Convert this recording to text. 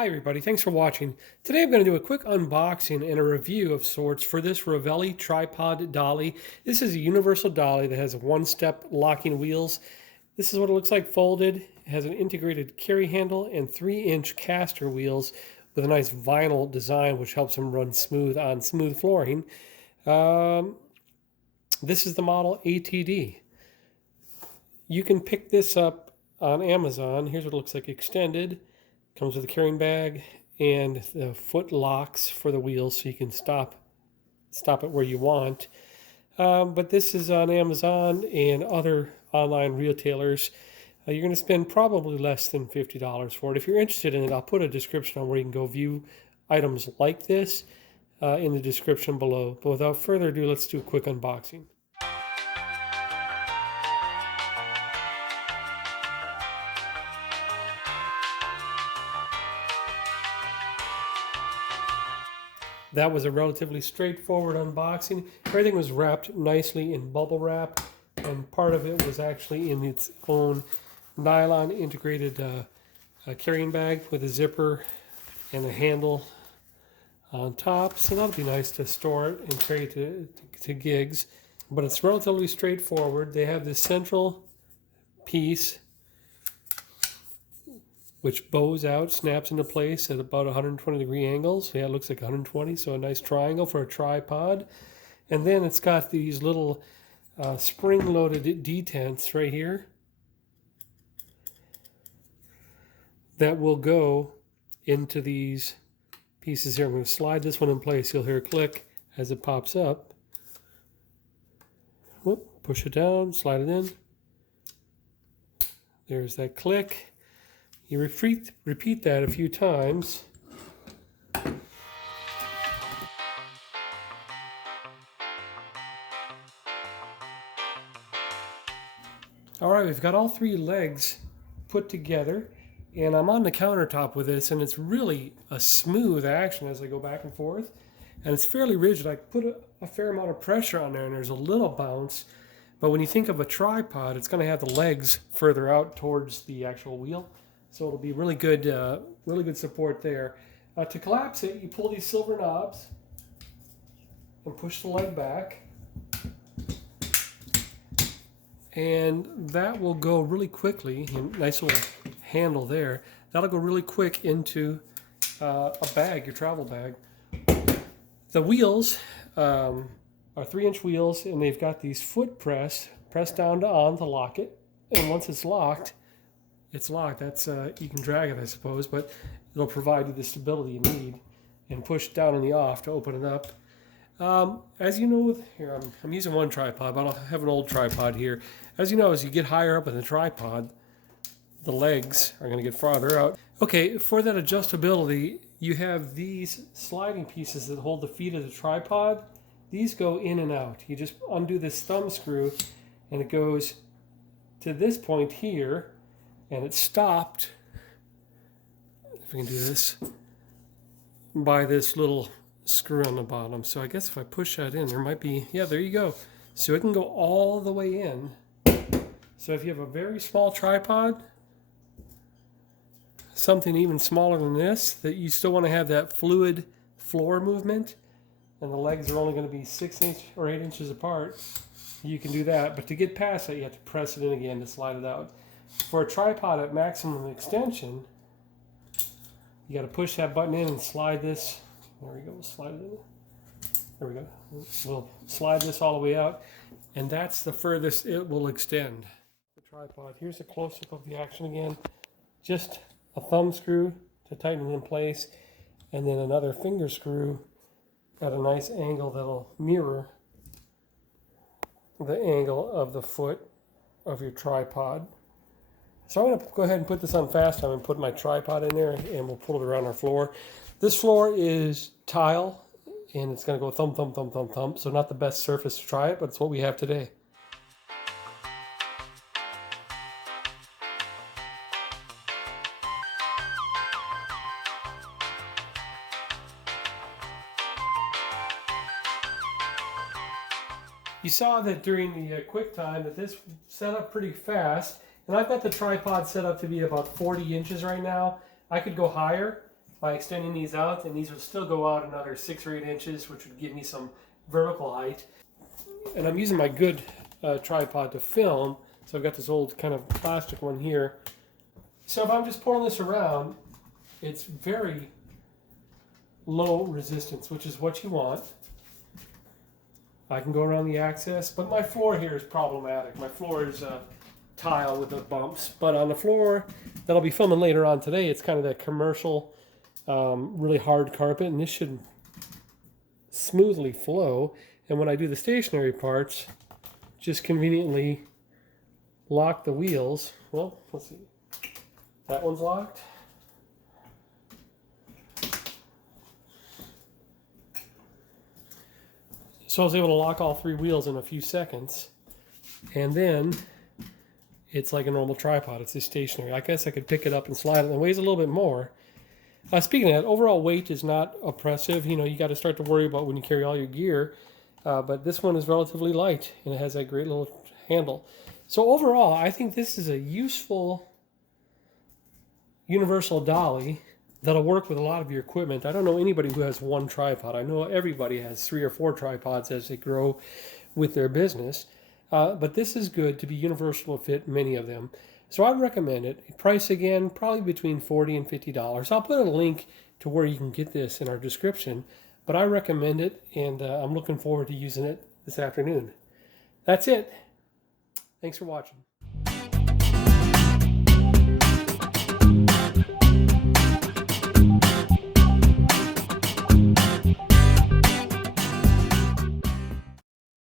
Hi everybody, thanks for watching. Today I'm going to do a quick unboxing and a review of sorts for this Ravelli tripod dolly. This is a universal dolly that has one-step locking wheels. This is what it looks like folded. It has an integrated carry handle and 3-inch caster wheels with a nice vinyl design which helps them run smooth on smooth flooring. This is the model ATD. You can pick this up on Amazon. Here's what it looks like extended. Comes with a carrying bag and the foot locks for the wheels so you can stop it where you want. But this is on Amazon and other online retailers. You're going to spend probably less than $50 for it. If you're interested in it, I'll put a description on where you can go view items like this in the description below. But without further ado, let's do a quick unboxing. That was a relatively straightforward unboxing. Everything was wrapped nicely in bubble wrap, and part of it was actually in its own nylon integrated carrying bag with a zipper and a handle on top. So that'll be nice to store it and carry it to gigs. But it's relatively straightforward. They have this central piece which bows out, snaps into place at about 120-degree angles. Yeah, it looks like 120, so a nice triangle for a tripod. And then it's got these little spring-loaded detents right here that will go into these pieces here. I'm going to slide this one in place. You'll hear a click as it pops up. Whoop, push it down, slide it in. There's that click. You repeat that a few times. All right, we've got all three legs put together, and I'm on the countertop with this, and it's really a smooth action as I go back and forth, and it's fairly rigid. I put a fair amount of pressure on there, and there's a little bounce, but when you think of a tripod, it's going to have the legs further out towards the actual wheel. So it'll be really good support there. To collapse it, you pull these silver knobs and push the leg back. And that will go really quickly, nice little handle there. That'll go really quick into a bag, your travel bag. The wheels are 3-inch wheels, and they've got these foot press down to on to lock it. And once it's locked, That's you can drag it, I suppose, but it'll provide you the stability you need. And push down on the off to open it up. As you know, here I'm using one tripod, but I'll have an old tripod here. As you know, as you get higher up in the tripod, the legs are going to get farther out. Okay, for that adjustability, you have these sliding pieces that hold the feet of the tripod. These go in and out. You just undo this thumb screw, and it goes to this point here. And it's stopped, if we can do this, by this little screw on the bottom. So I guess if I push that in, there might be, yeah, there you go. So it can go all the way in. So if you have a very small tripod, something even smaller than this, that you still want to have that fluid floor movement, and the legs are only going to be 6 inches or 8 inches apart, you can do that. But to get past that, you have to press it in again to slide it out. For a tripod at maximum extension, you got to push that button in and slide this. There we go. We'll slide it in. There we go. We'll slide this all the way out, and that's the furthest it will extend. The tripod. Here's a close-up of the action again. Just a thumb screw to tighten it in place, and then another finger screw at a nice angle that'll mirror the angle of the foot of your tripod. So I'm going to go ahead and put this on fast time and put my tripod in there, and we'll pull it around our floor. This floor is tile, and it's going to go thump, thump, thump, thump, thump. So not the best surface to try it, but it's what we have today. You saw that during the quick time that this set up pretty fast. And I've got the tripod set up to be about 40 inches right now. I could go higher, by extending these out, and these will still go out another 6 or 8 inches, which would give me some vertical height. And I'm using my good tripod to film, so I've got this old kind of plastic one here. So if I'm just pulling this around, it's very low resistance, which is what you want. I can go around the axis, but my floor here is problematic. My floor is tile with the bumps, but on the floor that I'll be filming later on today, it's kind of that commercial, really hard carpet, and this should smoothly flow. And when I do the stationary parts, just conveniently lock the wheels. Well, let's see. That one's locked. So I was able to lock all 3 wheels in a few seconds, and then it's like a normal tripod. It's just stationary. I guess I could pick it up and slide it. It weighs a little bit more. Speaking of that, overall weight is not oppressive. You know, you got to start to worry about when you carry all your gear, but this one is relatively light, and it has that great little handle. So overall, I think this is a useful universal dolly that'll work with a lot of your equipment. I don't know anybody who has one tripod. I know everybody has 3 or 4 tripods as they grow with their business. But this is good to be universal to fit many of them. So I recommend it. Price again, probably between $40 and $50. I'll put a link to where you can get this in our description. But I recommend it, and I'm looking forward to using it this afternoon. That's it. Thanks for watching.